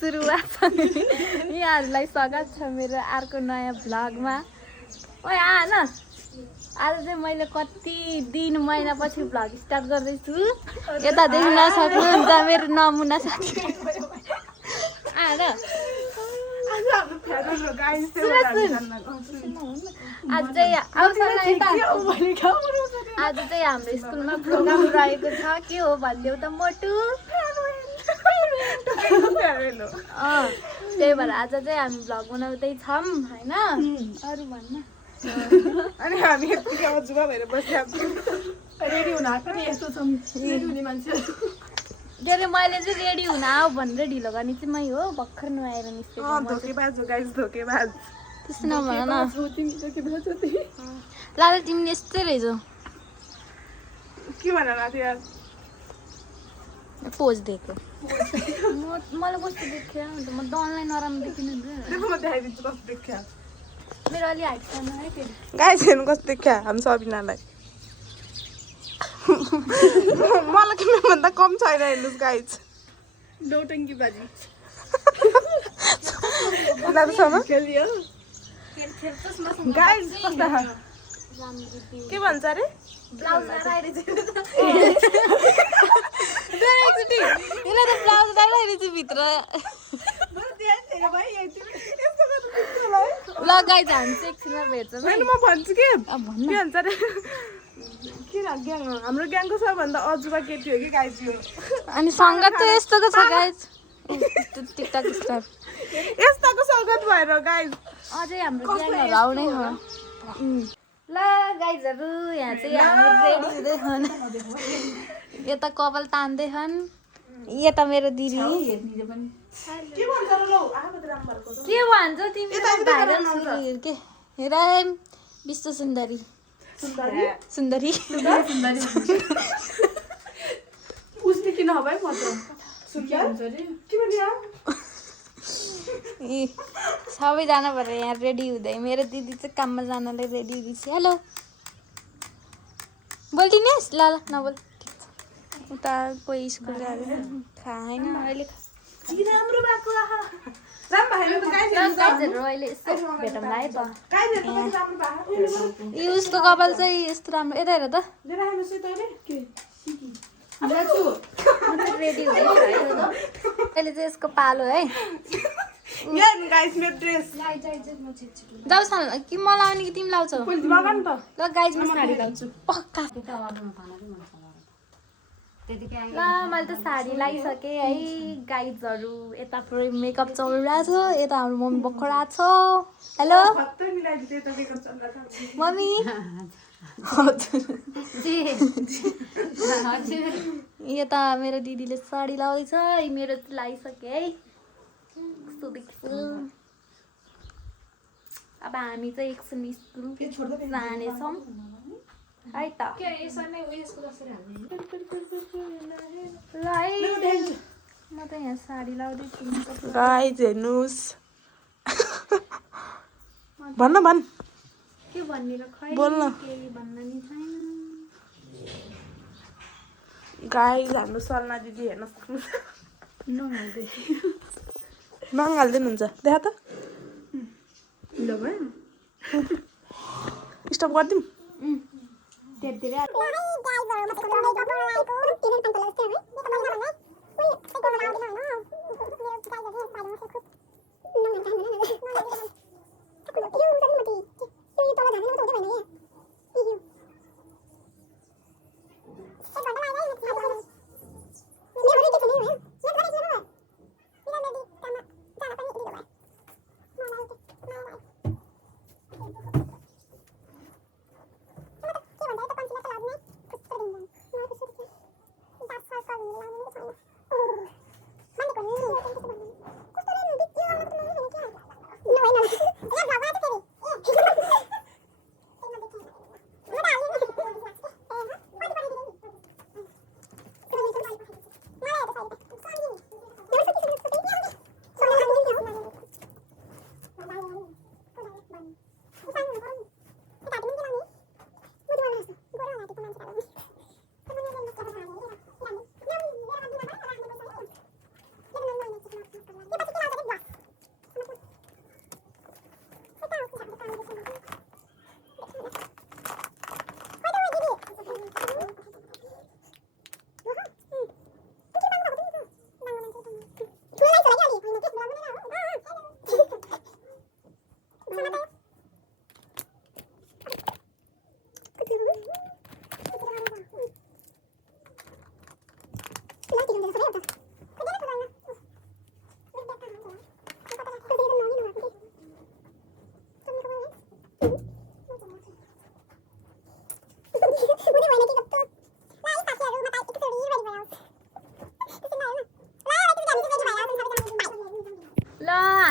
सुरुवात यहाँहरूलाई स्वागत छ मेरो अर्को नयाँ भ्लगमा। ओए आन आज चाहिँ मैले कति दिन महिनापछि भ्लग स्टार्ट गर्दैछु। यता देख्न सक्नुहुन्छ मेरो नमुना साथी आन आज चाहिँ हाम्रो स्कुलमा प्रोग्राम रहेको छ। के हो भनिदेऊ त मोटु। त्यही भएर आज चाहिँ हामी भ्लग बनाउँदैछौँ होइन। अरू भन्न अनि हामी यतिकै अजुवा भएर बसिरहेको रेडी हुन आएको नि यस्तो छौँ रेडी हुने मान्छेहरू। के अरे मैले चाहिँ रेडी हुन आऊ भनेर ढिलो गर्ने चाहिँ मै हो। भर्खर नुहाएर निस्केको धोकेबाज हो गाइस धोकेबाज। त्यस्तो नभन न लाला तिमी यस्तै रहेछौ। के भन थियो पोज दिएको मलाई कस्तो देख्यो म त अनलाइन नराम्रो देखिनु म देखाइदिन्छु कस्तो देख्या। मेरो अलि हाइट सानो है फेरि गाइस हेर्नु कस्तो देख्या हामी सबिनालाई। मलाई किन भन्दा कम छैन हेर्नुहोस् गाइस। डौटङ्गी बाजी गाइस कस्तो के भन्छ अरे ब्लाउज लगाएर यसलाई त ब्लाउज लगाएर चाहिँ भित्र लगाइ जान्छ एकछिनमा भेट्छ म भन्छु के भन्छ अरे किन ग्याङ हाम्रो ग्याङको सबभन्दा अजुबा केटी हो कि गाइस यो। अनि सङ्गत त यस्तोको छ गाइस टिकटक स्टार यस्तोको स्वागत भएर गाइस अझै हाम्रो ग्याङहरू आउनै हो। ल गाइजहरू यहाँ चाहिँ हामी रेडी हुँदैछन्। यता कपाल तान्दैछन् यता मेरो दिदी के भन्छ तिमी भाइरल के हेर विश्व सुन्दरी सुन्दरी उसले किन हबै मतलब ए सबैजना भएर यहाँ रेडी हुँदै मेरो दिदी चाहिँ काममा जानलाई रेडी हुँदैछ। हेलो बोल्दिनस् ल ल नबोल उता कोही स्कुल खाएन अहिले अहिले यस्तो भेटौँला है त। ए उसको कपाल चाहिँ यस्तो राम्रो यता हेर त रेडी हुँदैछ है। अहिले चाहिँ यसको पालो है। जाऊ कि म लाउने कि तिमी लाउँछौ ल गाइज म साडी लाउँछु पक्का। ल मैले त साडी लगाइसकेँ है गाइजहरू। यता मेकअप चलिरहेको छ यता हाम्रो मम्मी भर्खर आएको छ। हेलो मम्मी यता मेरो दिदीले साडी लगाउँदैछ मेरो चाहिँ लगाइसकेँ है कस्तो देख्छु। अब हामी चाहिँ एकछिन स्कुल जानेछौँ है त। ल है म त यहाँ साडी लाउँदैछु गाइस हेर्नुहोस् भन्न भन् के भन्ने र खै बोल्न केही भन्न नि छैन। गाइस हाम्रो सल्ना दिदी हेर्न सक्नुहुन्छ नहाल्दैन हुन्छ देखा त स्टप गरिदिउँ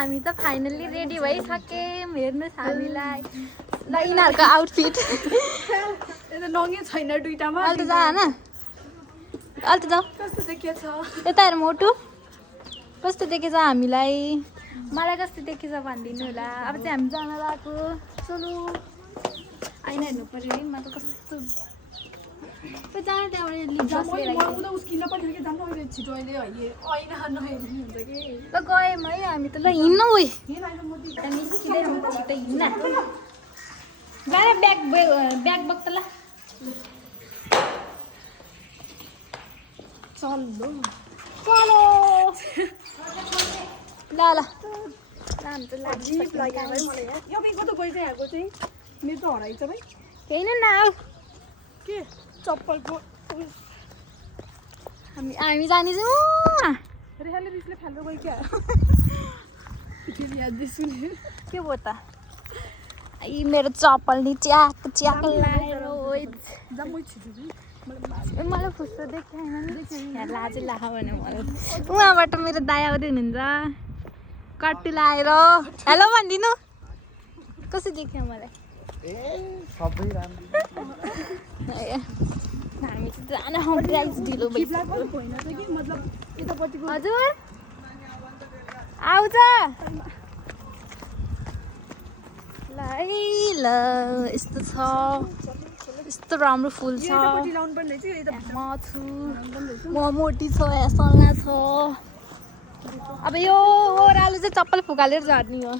हामी त फाइनल्ली रेडी भइसक्यौँ। हेर्नुहोस् हामीलाई ल यिनीहरूको आउटफिट यता नङ्गे छैन दुइटामा अहिले त जा होइन अहिले त जाऊ कस्तो देखिएछ यता हेर मोटु कस्तो देखेछ हामीलाई मलाई कस्तो देखेछ भनिदिनु होला। अब चाहिँ हामी जान लागेको चलो आइना हेर्नु पऱ्यो है म त कस्तो जानु त्यहाँबाट लिप ग्लोस लिएर म त उस्किन पनि थियो कि जानु अहिले छिटो अहिले ऐना नहेर्नु हुन्छ कि ल गयौँ है हामी त ल हिँड्नु उयो हेर अहिले म त्यहाँ निस्किँदै छिटो हिँड्न गाह्रो ब्याग बोक त ल चल्लो चलो ल ल हामी त अजिब लाग्यो भाइ मलाई यहाँ यो भाइ कता गइरहेको चाहिँ मेरो त हराइछ भाइ होइन न आऊ के चप्पलको हामी जाने छौँ रेहाले रिसले फाल्नु गयो क्या फेरि याद सुने के भयो त यी मेरो चप्पल नि च्याक च्याक लाएर जम्मै छिटो मलाई फुस्रो देखाएन लाजै लाग भने मलाई उहाँबाट मेरो दाइ आउँदै हुनुहुन्छ कट्टी लाएर हेलो भनिदिनु कसरी देख्यो मलाई सबै राम्रो हामी चाहिँ जान प्राइस ढिलो भइसक्यो होइन त कि मतलब यतापट्टिको हजुर आउँछ ल है ल यस्तो छ यस्तो राम्रो फुल छ यतापट्टि लाउनु पर्ने चाहिँ यता म छु म मोटी छ या सल्ला छ अब यो ओह्रालो चाहिँ चप्पल फुकालेर झर्ने हो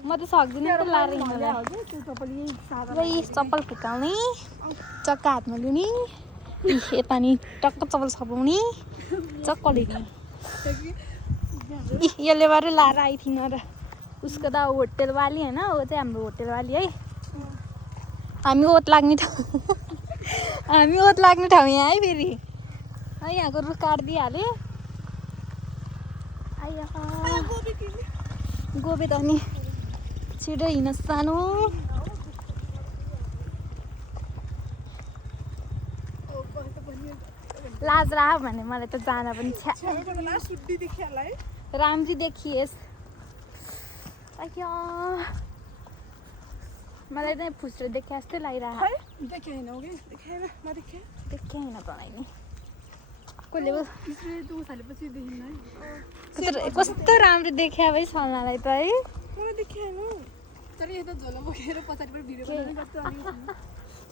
म त सक्दिनँ त लाएर हिँड्नुलाई त्यो चप्पल यही सादा पुरै चप्पल फुकाउने चक्का हातमा लिने यता नि टक्क चप्पल छपाउने चक्क लिने यसले बारे लाएर आइथिन र उसको त होटेलवाली होइन ऊ चाहिँ हाम्रो होटेलवाली है हामी ओत लाग्ने ठाउँ यहाँ है फेरि है यहाँको रुख काटिदिइहाल्यो गोबे त नि छिटो हिँड्न सानो लाज राख भने मलाई त जान पनि छ्या राम्री देखिएस् मलाई त फुस्रो देखे जस्तै लागिरहेको देखेँ होइन हो कि देखेन नदेखेँ देखे होइन तँलाई नि कसले तँ थालेपछि देखिन है कस्तो राम्रो देखियो भाइ सल्लालाई त है मलाई देखेँ होइन तर यता झोला बोकेर पछाडिबाट भिडियो बनाउने कस्तो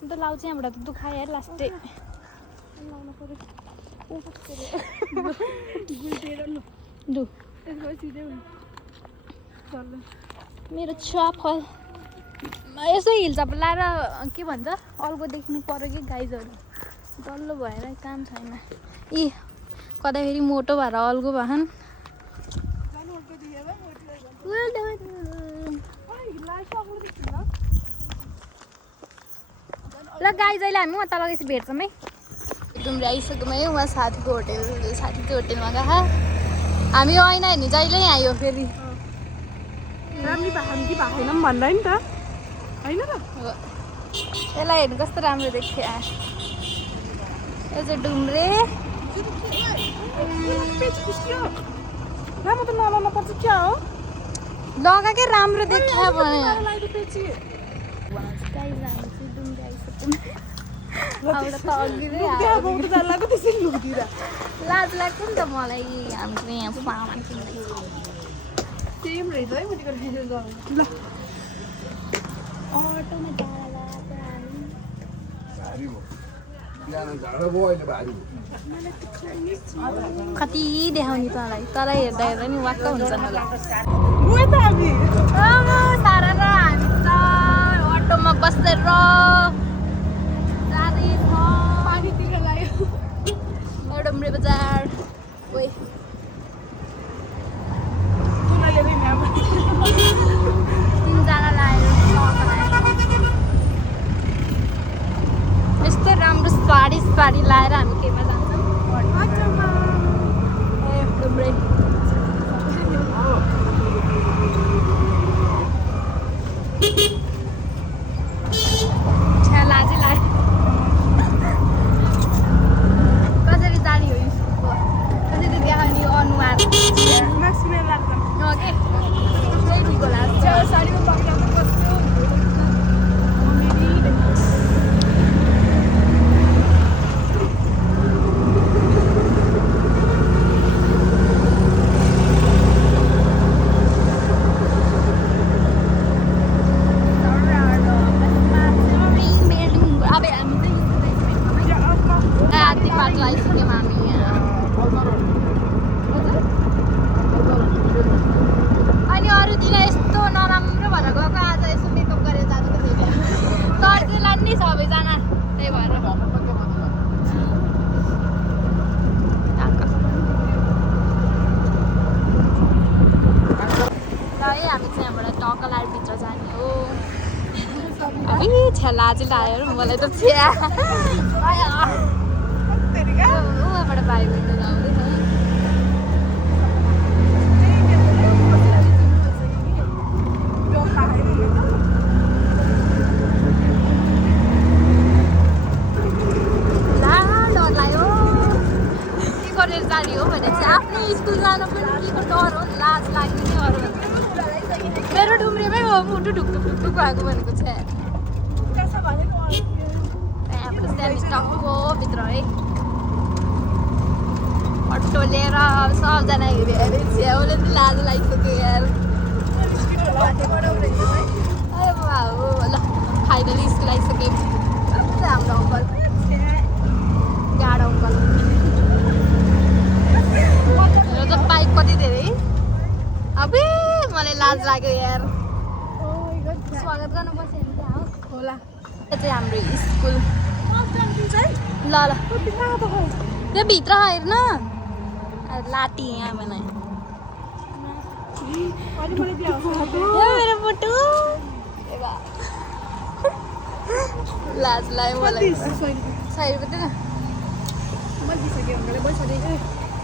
अन्त लाउ चाहिँ यहाँबाट त दुखायो यार लास्टै लाउनु पऱ्यो गुल्टेर ल दु यसको सिधै हुन्छ चल्लो मेरो चप्पल यसो हिल चप्पल लाएर के भन्छ अल्गो देख्नु पऱ्यो कि गाइजहरू डल्लो भएर काम छैन यी कतै फेरि मोटो भएर अल्गो भएन ल गाइज अहिले हामी उता लगेपछि भेट्छौँ है डुम्रे आइसक्यौँ है उहाँ साथीको होटेलमा गएको हामी यो ऐना हेर्ने जहिले आयो फेरि राम्री भाषा कि भाषेन पनि भन्दा नि त होइन त यसलाई हेर्नु कस्तो राम्रो देखियो यो चाहिँ डुम्रे राम्रो त नलाउनु पर्छ क्या हो लगा के राम्रो देखियो भने लाज लाग्छ नि त मलाई हामीले यहाँ सामान किन्दैछ सेम रहेछ है मैले भिडियो ल अटोमा कति देखाउने तँलाई तर हेर्दा हेर्दा नि वाक्क हुन्छ मलाई सारा र हामी त अटोमा बसेर पानीतिर लाग्यो डुम्रे बजार ओइ तिनजना लाएर यस्तो राम्रो साडी लाएर हामी केमा जान्छौँ ए डुम्रे लाजै लाग्यो कसरी जाने हो कसरी देखाउने हो है हामी चाहिँ यहाँबाट टकलारभित्र जाने हो अबि छ्या लाज लाग्यो मलाई त छ्या उहाँबाट भाइ बहिनी आउँदैछ जाने हो भने चाहिँ आफ्नै स्कुल जानु पनि केको डर हो लाज लाग्ने नै अरू मेरो डुम्रेमै हो मुटु ढुकढुक ढुकढुक भएको भनेको छ यहाँबाट स्यान्डविच टक्को भित्र है अटो लिएर सबजना हिँड्यो अरे छ्याउले पनि लाज लागिसक्यो यार ल फाइनली स्कुल आइसक्यो हाम्रो अङ्कल गाडा अङ्कल त बाइक कति धेरै अबे मलाई लाज लाग्यो यार स्वागत गर्नु पर्छ नि त्यहाँ होला यो चाहिँ हाम्रो स्कुल ल ल त्यो भित्र हेर्न लाटी यहाँ बनाए मेरो फोटो लाज लाग्यो मलाई 100 रुपियाँ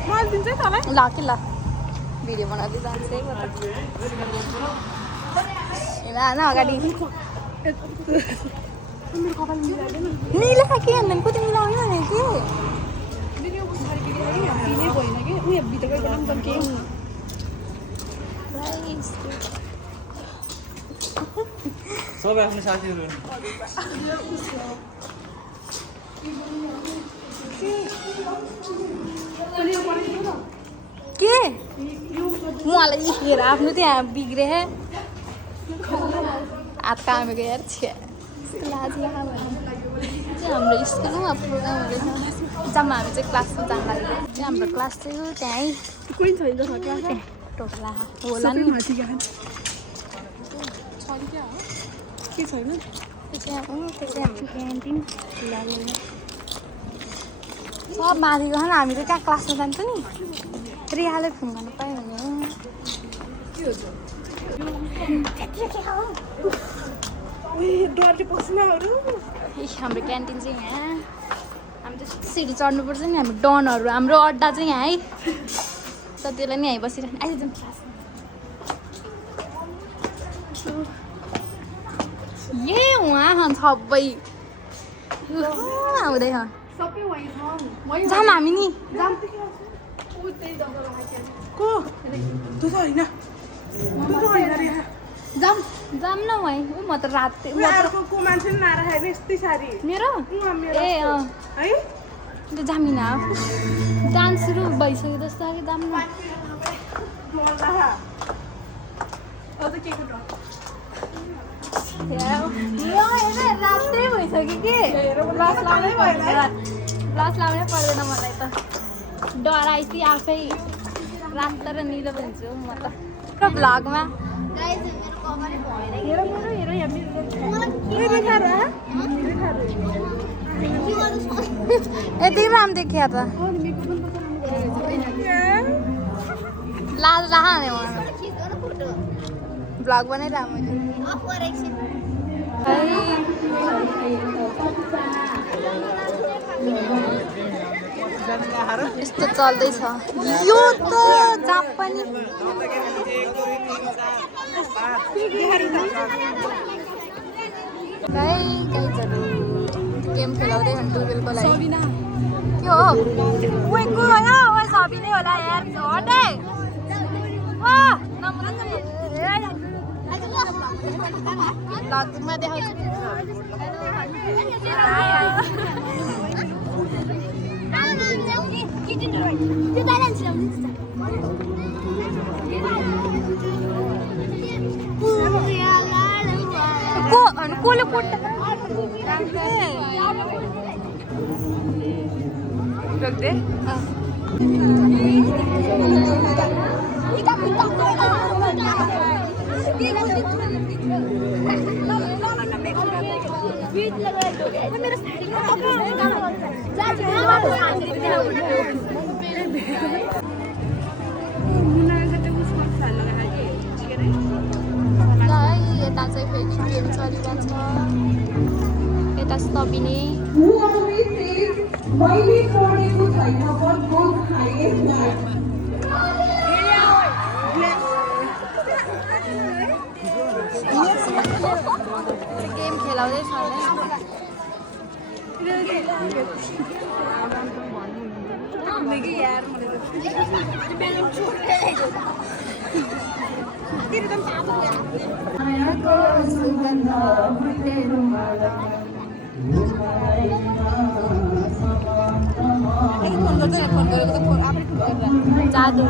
ल के ल भिडियो बनाउँदै जान्छ है म त न अगाडि निला के अन्त कति मिलाउने भनेको सबै आफ्नो साथीहरू के मलाई हेर आफ्नो त्यहाँ बिग्रे हात कामेको यार छ्या लाज लाग्यो हाम्रो स्कुलमा प्रोग्रामहरू जम्मा हामी चाहिँ क्लासमा जानु लाग्यो हाम्रो क्लास चाहिँ हो त्यहीँ कोही छैन क्लास टोक्ला होला नि के छैन त्यो चाहिँ हाम्रो क्यान्टिन सब माथिको खाना हामी चाहिँ कहाँ क्लासमा जान्छ नि रिहाले फोन गर्नु पायो भने हाम्रो क्यान्टिन चाहिँ यहाँ हामी चाहिँ सिडी चढ्नुपर्छ नि हाम्रो डनहरू हाम्रो अड्डा चाहिँ यहाँ है त्यतिलाई नि यहाँ बसिरहनु अहिले जाउँ क्लासमा ए उहाँ सबै आउँदैछ जाम हामी नि जाम जाम न भाइ म त रात मेरो ए है जामिन डान्स सुरु भइसक्यो जस्तो कि जाम न रातै भइसक्यो कि ब्लस लाउनै पर्दैन मलाई त डराइसी आफै रात र निलो भन्छु म त भ्लगमा यति राम देखिया त लाज राख्ने भ्लग बनाइरहेको मैले यस्तो चल्दैछ यो त जाप पनि गेम खेलाउँदै टुवेल्भको लागि के हो को होला सबिनै होला यार हटे ब्लगमा देखाउँछु कोले कोट्टा रख दे मुन्ना यता चाहिँ फेरि गेम चलिरहेछ यता सबिने मैले पढेको छैन but goes highest mark. Game खेलाउँदैछ होला जादु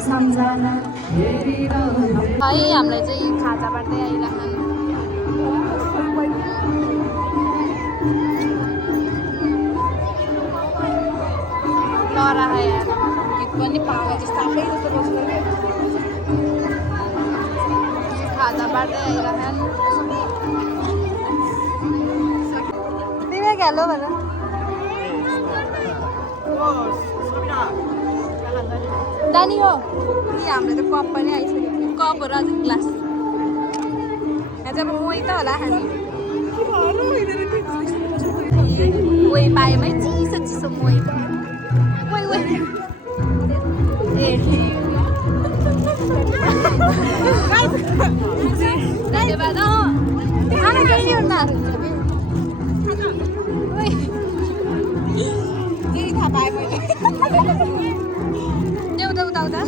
सम्झना है हामीलाई चाहिँ खाजा बाँड्दै आइरहनु लहरा है यार गीत पनि पावे जस्तो आफै जस्तो बस्छ खाजा बाँड्दै आइरहनु तिमी हेलो भन दानी हो यी हाम्रो त कप पनि आइसक्यो कपहरू अझ ग्लास यहाँ चाहिँ अब मोही त होला हामी मोही पाएमै चिसो चिसो मोही ए धन्यवाद खाना केही नि हुन्न थाहा पाएँ मैले देउता उता उता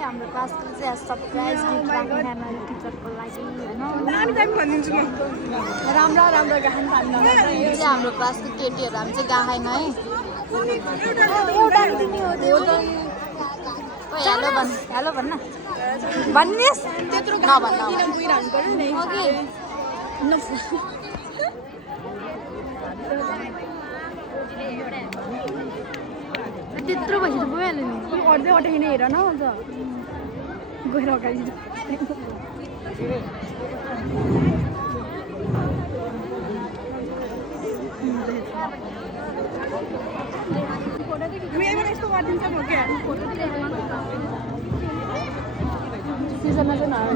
हाम्रो क्लासको चाहिँ सरप्राइज गिफ्ट राख्दैन टिचरको लागि होइन राम्रो राम्रो गाहन थाल्नु यो चाहिँ हाम्रो क्लासको केटीहरू हामी चाहिँ गाएन है हेलो भन् हेलो भन्न भन्नुहोस् त्यत्रो नभन्न त्यत्रो भएपछि त गइहाल्यो नि अड्दै अटेकिन हेर न अझ गएर अगाडि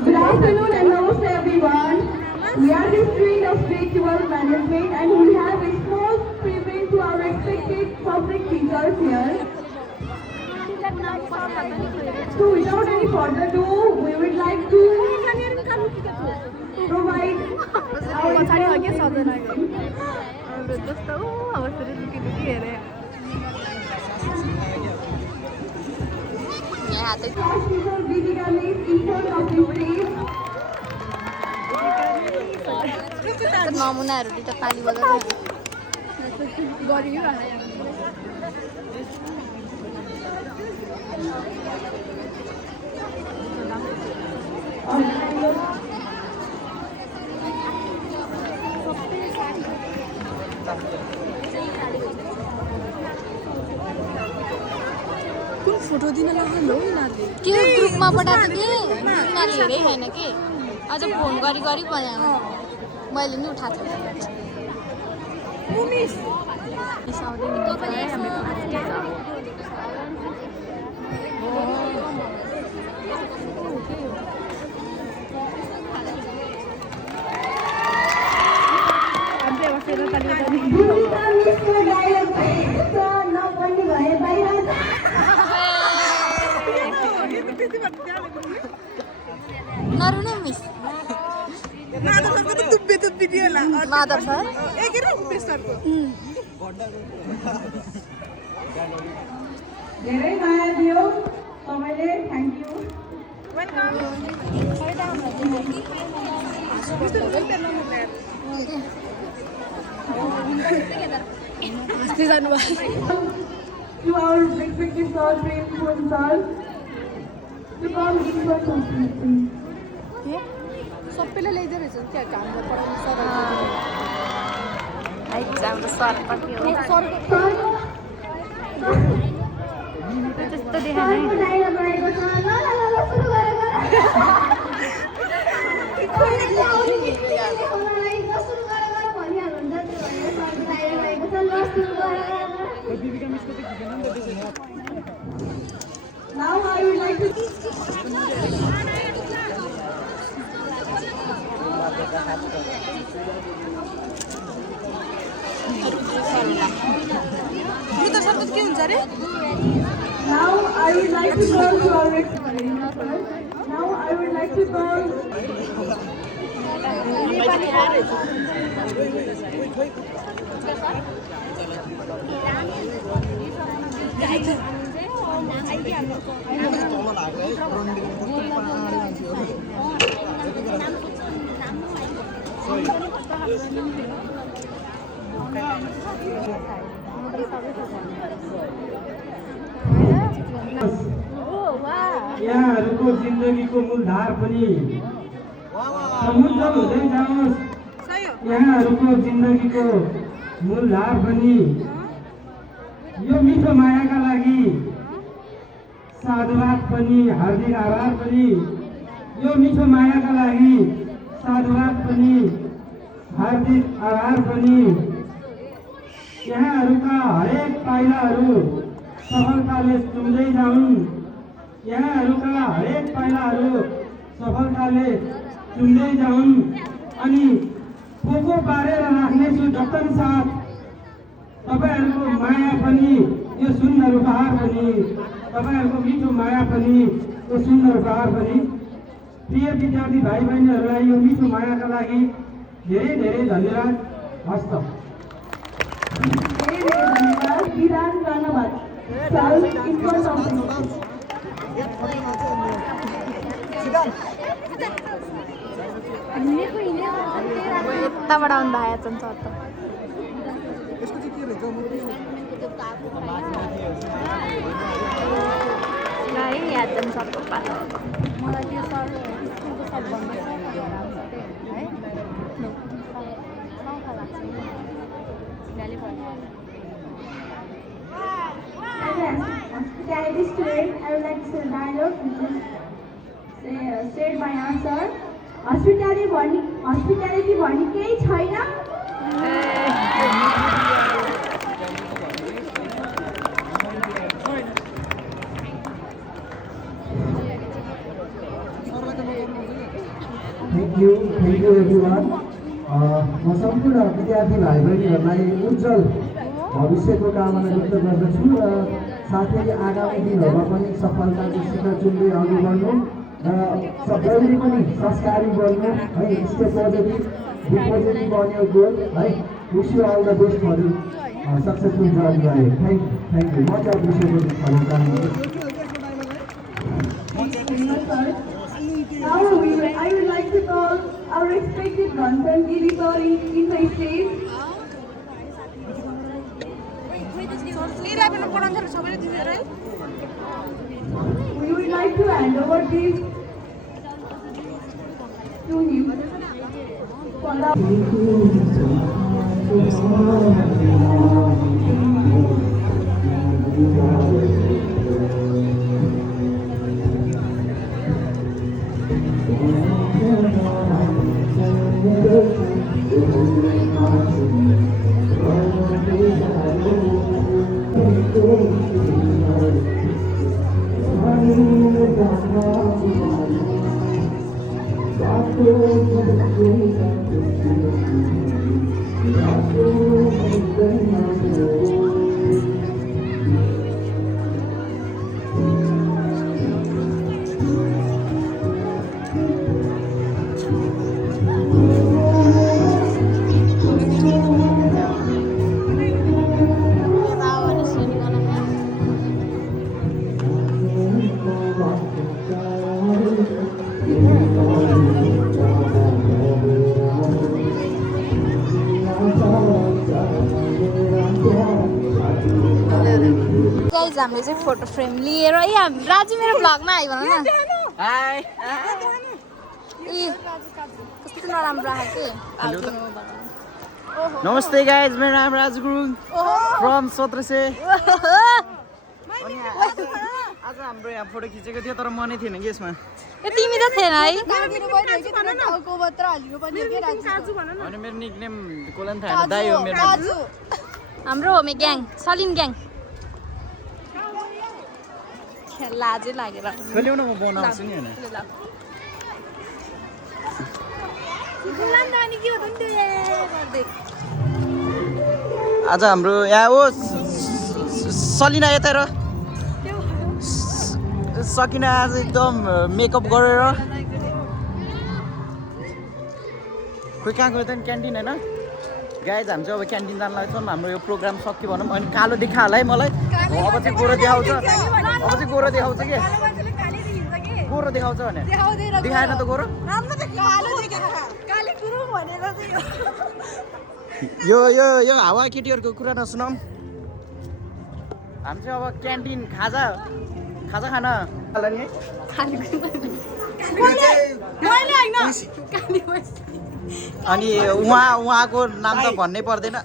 Good afternoon and namaste everyone. We are the students of spiritual management and we have a small tribute to our respected public teachers here. So without any further ado, we would like to provide our नमुनाहरू त पाली बजाउँछ कुन photo दिन नहाल्नु यिनीहरूले के ग्रुपमा पठाएको थिएँ यिनीहरूले हेरै छैन कि अझ फोन गरी गरी बनाएको मैले नि उठाएको नरुने मिस माधव सर धेरै माया दियो तपाईँले थ्याङ्क यू हाँस्दै जानुभयो To our respected sir, Prem Kumar sir, to come in for something. सबैले ल्याइदियो रहेछ नि त्यहाँ हामीलाई पढाउनु सरहरू हाम्रो सर पठायो त्यस्तो देखाएन सरको डायलग रहेको छ। ल ल ल ल सुरु गरेर सुरु गरेर भनिहाल्नुहुन्छ त्यो भनेर सरको डायलग रहेको छ। ल सुरु गरेर Now I would like to Now I would like to call to our Now I would like to call यहाँहरूको जिन्दगीको मूलधार पनि समुद्र हुँदै जाओस्। यहाँहरूको जिन्दगीको मूलधार पनि यो मिठो मायाका लागि साधुवाद पनि हार्दिक आभार पनि यो मिठो मायाका लागि साधुवाद पनि हार्दिक आभार पनि यहाँहरूका हरेक पाइलाहरू सफलताले चुम्दै जाउन्। यहाँहरूका हरेक पाइलाहरू सफलताले चुम्दै जाउन् अनि पोको पारेर राख्नेछु जतन साथ तपाईहरूको माया पनि यो सुन्दर उपहार पनि तपाईहरूको मिठो माया पनि यो सुन्दर उपहार पनि। प्रिय विद्यार्थी भाइ बहिनीहरूलाई यो मिठो मायाका लागि धेरै धेरै धन्यवाद। हस्त विधान धन्यवाद। यताबाट आउनु भयो चन्छ त याद जानु सक्नु पालो मलाई त्यो सर स्कुलको सब भन्नु है सौखा लाग्छ यिनीहरूले भन्यो Hospitality student, I would like to say a dialogue which is said by our sir. Hospitality भन्ने केही छैन। Thank you everyone. म सम्पूर्ण विद्यार्थी भाइ बहिनीहरूलाई उज्जवल भविष्यको कामना व्यक्त गर्दछु र साथै आगामी दिनहरूमा पनि सफलताको शिखर चुम्दै अघि बढ्नु र सबैले पनि संस्कारी बन्नु है। Stay positive, be positive on your goal है। Wish you all the best for you successful journey है। Thank you. Much appreciated for your time. Now I would like to call our respected Ghansam Giri sir in the stage. We would like to hand over this to him for the हामीले चाहिँ photo frame लिएर राजु मेरो भ्लगमा आयो भन न हाय ए कस्तो नराम्रो आएको नमस्ते गाइज मेरो नाम राजु गुरुङ फ्रम 1700 अनि आज हाम्रो यहाँ फोटो खिचेको थियो तर मनै थिएन कि यसमा ए तिमी त थिएन है अनि मेरो निकनेम कोलन थाहा दाइ हो मेरो हाम्रो होमे ग्याङ सलिन ग्याङ लाजै लागेर खोल्यौ न म बनाउँछु नि होइन आज हाम्रो यहाँ हो सलिना यता र सकिना आज एकदम मेकअप गरेर खोइ कहाँ गयो त नि क्यान्टिन होइन गाइज हामी चाहिँ अब क्यान्टिन जान लाग्छौँ हाम्रो यो प्रोग्राम सक्यो भनौँ अनि कालो देखा होला है मलाई अब चाहिँ गोरो देखाउँछ अब चाहिँ गोरो देखाउँछ कि गोरो देखाउँछ भने देखाएन त गोरो यो यो यो हावा केटीहरूको कुरा नसुनौँ हामी चाहिँ अब क्यान्टिन खाजा खान अनि उहाँको नाम त भन्नै पर्दैन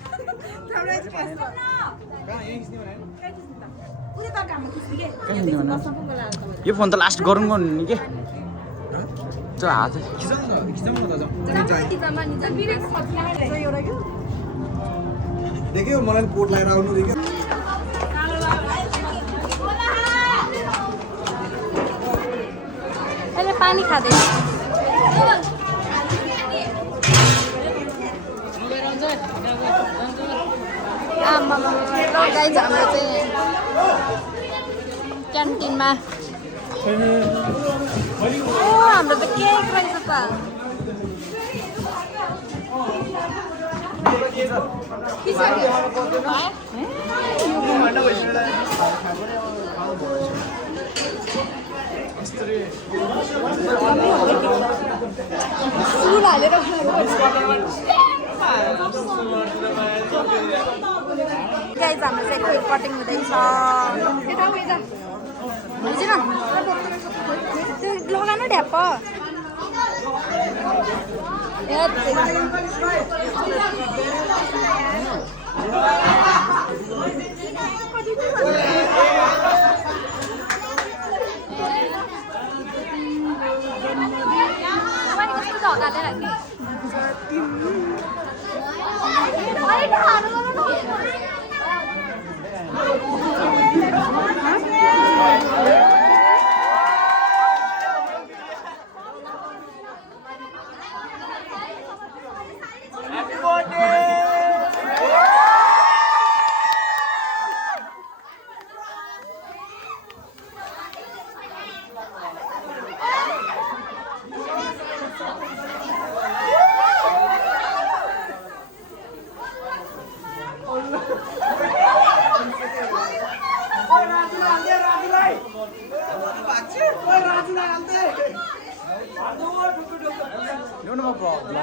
यो फोन त लास्ट गरौँ गर्नु नि के हात देख्यो मलाई कोट लगाएर आउनु देख्यो अहिले पानी खाँदैछ आमामा गाइज हाम्रो चाहिँ क्यान्टिनमा हाम्रो त केक रहेछ त गाइज हाम्रो चाहिँ केक कटिङ हुँदैछ बुझेन त्यो लगानु ढ्याप्प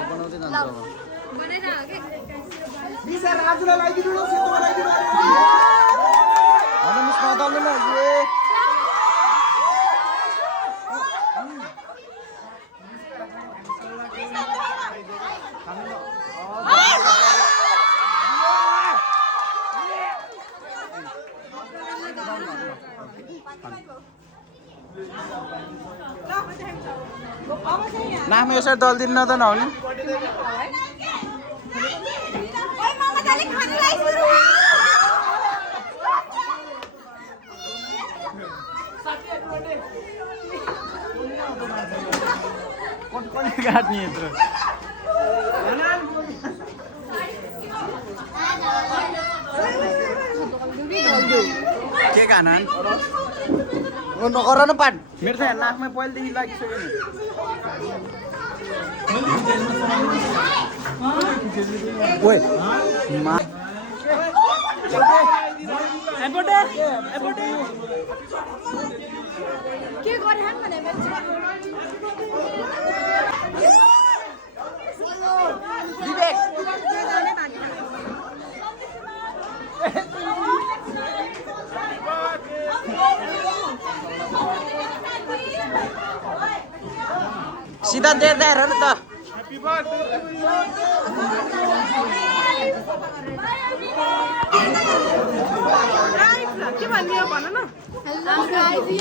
बनाउँदै जान्छ अब नाम यसरी दल्दिन त नहुने काट्ने यत्रो के खाना नगर न पाट मेरो त नाकमा पहिलेदेखि लागिसक्यो नि ओए मा के गरे भने विवेक सिधा देख्दा हेर न त के भन्ने हो भन न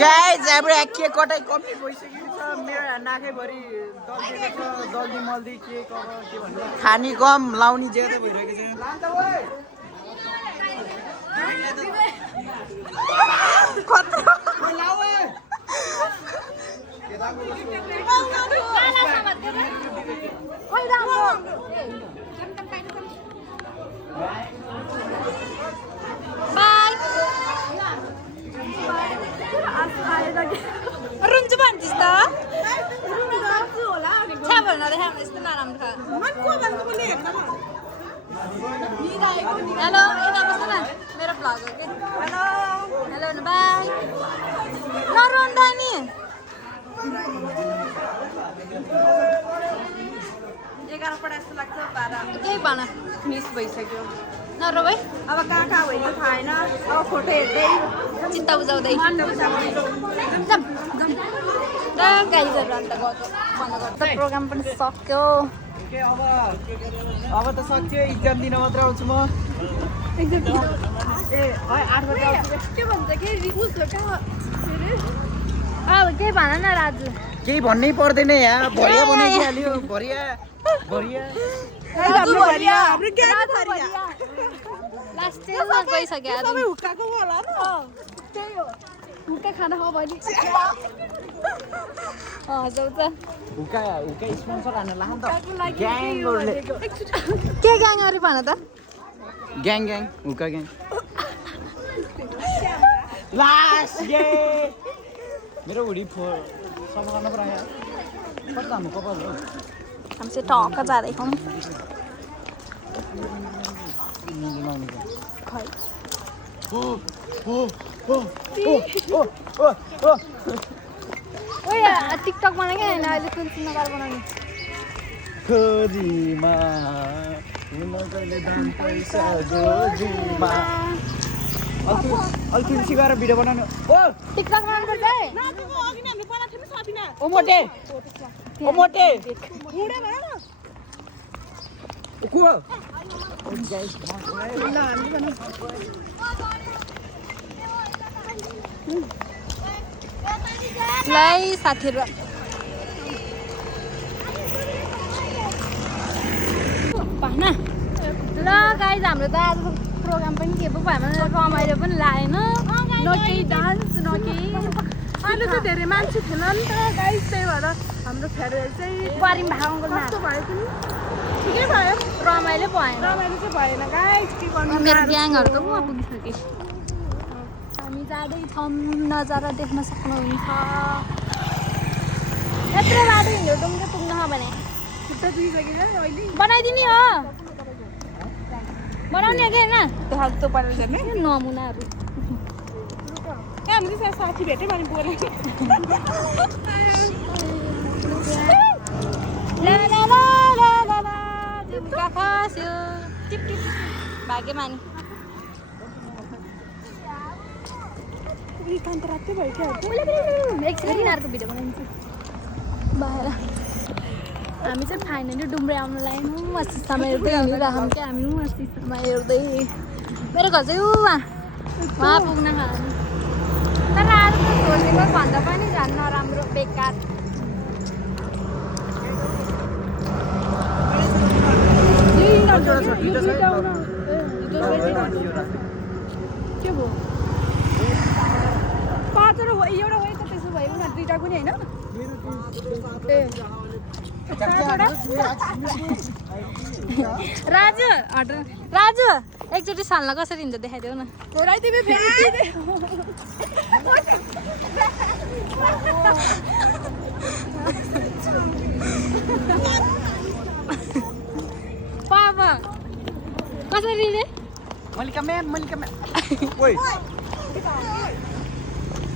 गाइज हाम्रो के कतै कम्प्लिट भइसकेको छ मेरो नाकैभरि दल्दिएको छ जल्दी मल्दी के भन्नु खानी कम लाउने ज्यादा भइरहेको रुन्छु भन्थिस् त छ्या भन देखा यस्तो नराम्रो खा हेलो यता बस्नु न मेरो भ्लग हो कि हेलो हेलो बाई नरुन्दा नि 11 पढा जस्तो लाग्छ 12 केही भन मिस भइसक्यो नरो भाइ अब कहाँ भयो थाहा छैन अब फोटो हेर्दै चित्त बुझाउँदै गाइजहरू अन्त गएको प्रोग्राम पनि सक्यो अब त सक्यो इक्जाम दिन मात्र आउँछु म अब केही भन न राजु केही भन्नै पर्दैन यहाँ भरिया बनाइहाल्यो भरिया राजु भरिया लास्ट स्टेजमा गइसक्यो आज हुक्काको होला न त्यही हो हुक्का खाना हो भने हँसाउँछ हुक्का स्पोन्सर हान्न लाग्छ त ग्याङहरुले के ग्याङहरू भन त ग्याङ हुक्का ग्याङ लास्ट गे मेरो हुडी सफा गर्न पर्यो कता हाम्रो कपाल हो हामी चाहिँ टक्क जाँदैछौँ खै ओए टिकटक बनाएँ क्या होइन अहिले कुन नगर बनाउने खोजीमा अल्छी गएर भिडियो बनाउनु ओ टिकटक बनाउनु पर्छ है ओ मोटे को लाई साथीहरू भन ल गाइज हाम्रो त आज प्रोग्राम पनि के पो भयो रमाइलो पनि लागेन न केही डान्स न केही अहिले चाहिँ धेरै मान्छे थिएन नि त गाइस त्यही भएर हाम्रो फेयरवेल चाहिँ परिम भागमा कस्तो भयो पनि ठिकै भयो रमाइलो भएन रमाइलो चाहिँ भएन गाइस के गर्नु मेरो ग्याङहरू त उहाँ पुगिसके हामी जाँदैछौँ नजारा देख्न सक्नुहुन्छ यत्रो बाटो हिँड्यो टुङ्गो पुग्न हो भने खुट्टा दुइसकेर अहिले बनाइदिने हो बनाउने के होइन त्यो पारेर जाने नमुनाहरू हाम्रो चाहिँ साथी भेट्यो भने बोले भाग्यमानी कान्त रातै भयो क्या एकछिन यिनीहरूको भिडियो बनाइन्छ बाहिर हामी चाहिँ फाइनली डुम्रे आउनु लाग्यौँ सिसामा हेर्दै हिँडिरहेछौँ क्या हामी सिसामा हेर्दै मेरो घर चाहिँ उहाँ पुग्न खानु तर आज छोडेको भन्दा पनि झन् नराम्रो बेकार के भयो पाँचवटा एउटा भयो त त्यसो भयो उनीहरू दुइटा पनि होइन ए राजु हट राजु एकचोटि साल्न कसरी हुन्छ देखाइदेऊ न तिमी फेरि पापा कसरी रे मल्लिका म्याम ओइ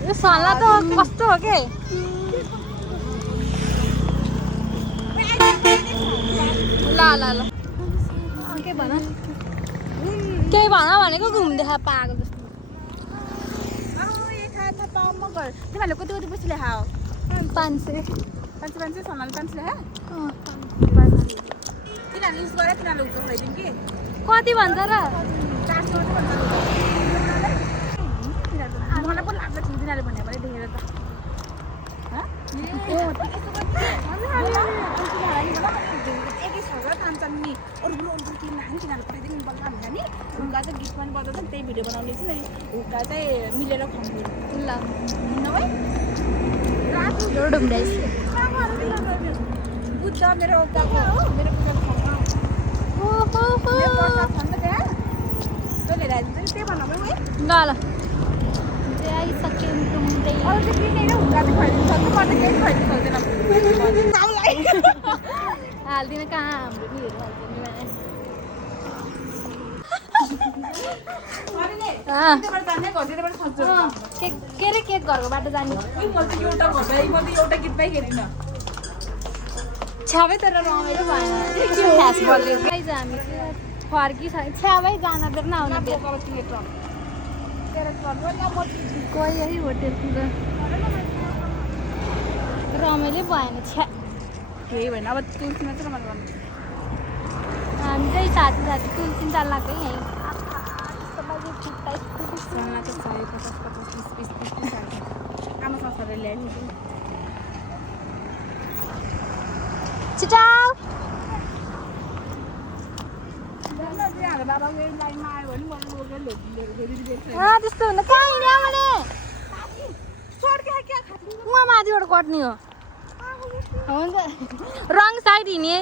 यो सल्लाह त कस्तो हो के ल के भन केही भन भनेको घुम्देखा पाएको जस्तो तिमीहरूले कति पैसा ल्याएको 500 पाँच सोनाली पाँच है अँ, तिनीहरूले युज गरेर तिनीहरूले उठो खुवाइदिउँ कि कति भन्छ र 400 मलाई पो लाग्छ तिनीहरूले भन्यो भने देखेर त एकै छ तान्छन् नि अरू किन्न खाने तिनीहरू खुवाइदिनु बल्ल हुन्छ नि हुक्का चाहिँ गीत पनि बजाउँछ नि त्यही भिडियो बनाउने छु मैले हुक्का चाहिँ मिलेर खुवाउँछु ल नभए रोड हुँदैछ बुझ्छ मेरो हुक्काको मेरो पुजाको मेरो प्रसाद छ नि त त्यहाँ तैँले ल्याएर दिन्छ नि त्यही बनाऊ है ल ल चाहिँ आइसक्यो टुम्दै अरू चाहिँ किनेर हुक्का चाहिँ खुवाइदिनु सक्छ पर्ने केही खुवाइदिनु सक्दैन हाल्दिनँ कहाँ हाम्रो नि के अरे केक घरको बाटो जाने छ्याबै तर रमाइलो भएन फ्यास बल्यो खै हामी चाहिँ फर्किसक्यो छ्याबै जान त नआउनु बेर कोही है होटेलतिर रमाइलो भएन छ्या केही भएन अब तुलसीमा चाहिँ रमाइलो गर्नु हामी चाहिँ साथी साथी तुलसी चाल्लाकै यहीँ सबैको खुट्टा सोना चाहिँ 100 50 50 30 आमा संसारले ल्याइदिनु छिटाउ हाम्रो बाबाको यही लाइनमा आयो भने मलाई लगेर ल्याइदिनु त्यस्तो हुन कहाँ हिँड्यो आमाले उहाँ माथिबाट कट्ने हो हुन्छ रङ साइड हिँडे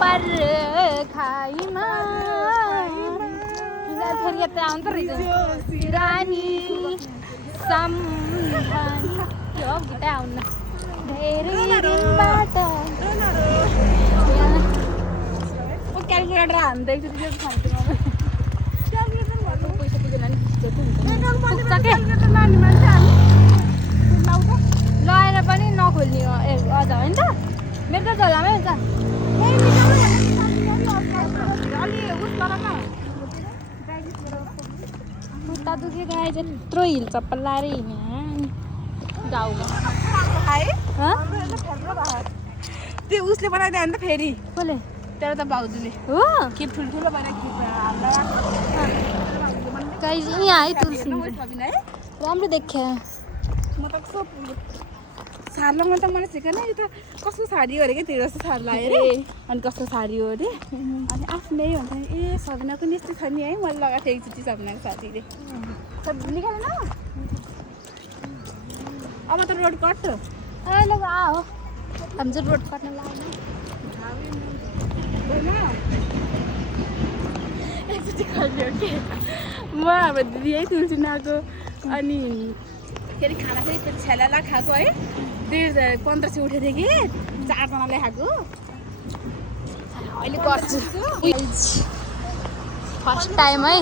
पर खाइमा फेरि यता आउँदो रहेछ रानी सम्झन यो गीतै आउनु धेरै दिनबाट क्यालकुलेटर हान्दैछु त्यो खान्छु पैसा पुगेन नि पुग्छ के लगाएर पनि नखोल्ने हो ए अझ होइन त मेरो त झोलामै हुन्छ खुट्टा दुखे गाई चाहिँ यत्रो हिल चप्पल लाएर हिँड्ने गाउँमा त्यो उसले बनाइदियो भने त फेरि कसले तर त भाउजूले हो के ठुल्ठुलो भएर गाई यहाँ है तुलसी है राम्रो देख्यो म त कस्तो सार्न मन त मलाई सिकेन यो त कस्तो साडी हो अरे क्या त्यो जस्तो साडी लगायो अरे अनि कस्तो साडी हो अरे अनि आफ्नै हुन्छ नि ए सबिनाको नि यस्तो छ नि है मैले लगाएको थिएँ एकचोटि सबिनाको साथीले निकालेन अब त रोड कट ल हो हामी चाहिँ रोड काट्न लाग्यो एकचोटि खल्यो के म अब दिदी है तुलसी नआएको अनि फेरि खाना फेरि त्यो छेलाला खाएको है 1500 उठेको थिएँ कि 4जनाले खाएको अहिले गर्छु फर्स्ट टाइम है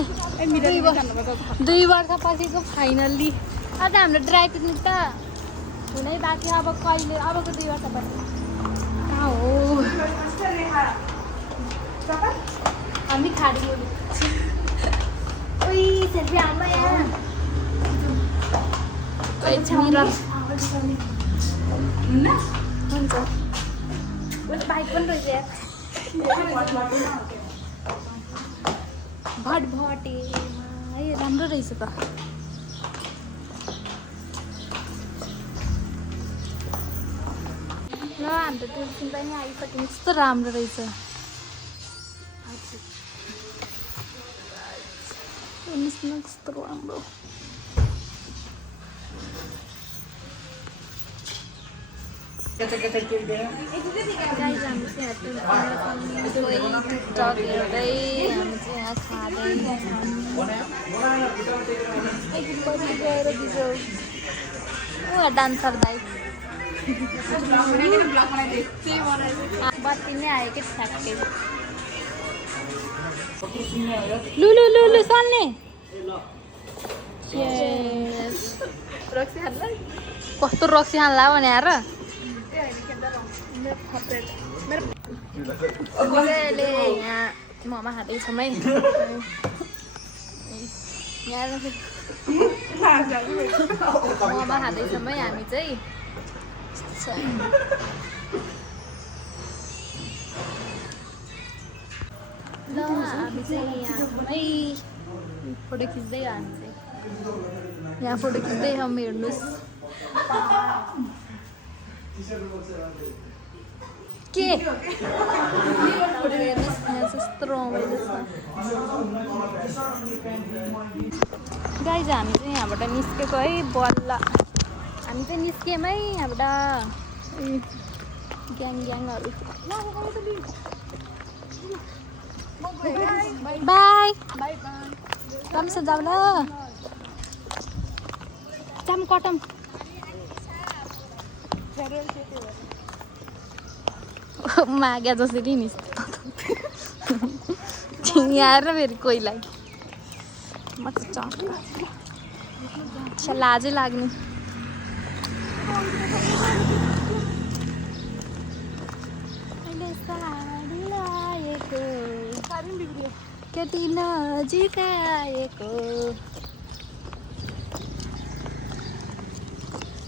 2 वर्षपछिको फाइनल्ली अझ हाम्रो ड्राई पिकनिक त हुनै बाँकी अब कहिले अबको 2 वर्षपछि कहाँ हो हामी खाडी ओइ सेल्फी हाल्नु यहाँ हुन्छ बाइक पनि रहेछ भटभटे है राम्रो रहेछ त ल हाम्रो तुलसी पनि आइसक्यो कस्तो राम्रो रहेछ कस्तो राम्रो गाइस हामी चाहिँ टिकटक हेर्दै हामी चाहिँ यहाँ खाँदै गएर दिन्छौँ डान्सर दाइ बत्ती नै आयो कि ठ्याक्कै लु लु लु लु सल्ने कस्तो रक्सी हाल्ला भने आएर यहाँ मोमो खाँदैछौँ है यहाँ मोमो खाँदैछौँ है हामी चाहिँ ल हामी चाहिँ यहाँ फोटो खिच्दै हो हामी चाहिँ यहाँ फोटो खिच्दै छौँ हेर्नुहोस् के फोटो हेर्नुहोस् यहाँ यस्तो रमाइलो छ गाइज हामी चाहिँ यहाँबाट निस्केको है बल्ल हामी चाहिँ निस्क्यौँ है यहाँबाट ग्याङहरू बाई राम्रोसँग जाऊ ल जाम कटम माग्या जसरी नि आएर फेरि कोहीलाई म त लाजै लाग्ने केटी नजिक आएको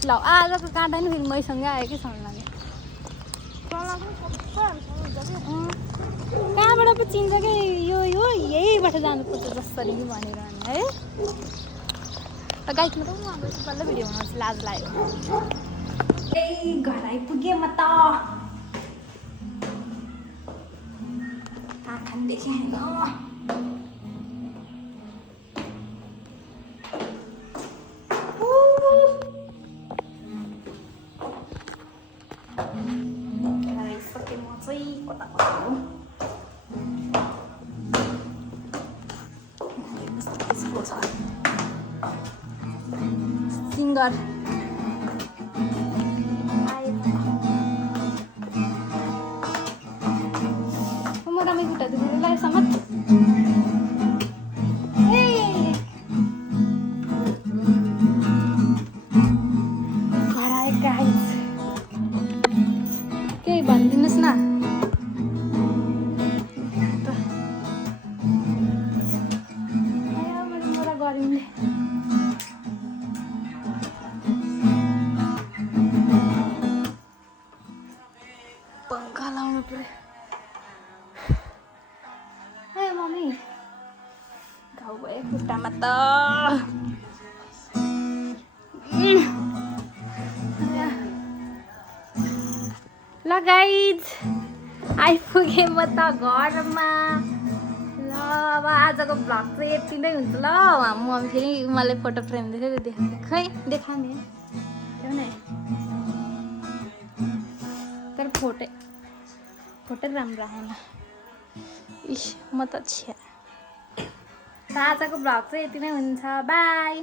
ल आजको काँटा नि फेरि मैसँगै आयो कि सँग लाग्यो कहाँबाट पो चिन्छ कि यो यहीबाट जानुपर्छ जसरी नि भनेर है त गाइड मात्रै म अब बल्ल भिडियो बनाउँछु लाज लाग्यो ए घर आइपुगेँ म त आँखा देखेँ होइन सिङ्गर म रामै खुट्टा दुख्नु लाग्यो समत घर आए गाइस केही भनिदिनुहोस् न गरिले पंखा लाउनु पर्यो ए मम्मी घाउ भयो खुट्टामा त ल गाइज आइपुगेँ म त घरमा ल अब आजको भ्लग चाहिँ यति नै हुन्छ ल मम्मी फेरि मलाई फोटो फ्रेम देखाउँदै खै देखाउने हो नि तर फोटो राम्रो आएन इस म त छ्या आजको भ्लग चाहिँ यति नै हुन्छ बाई।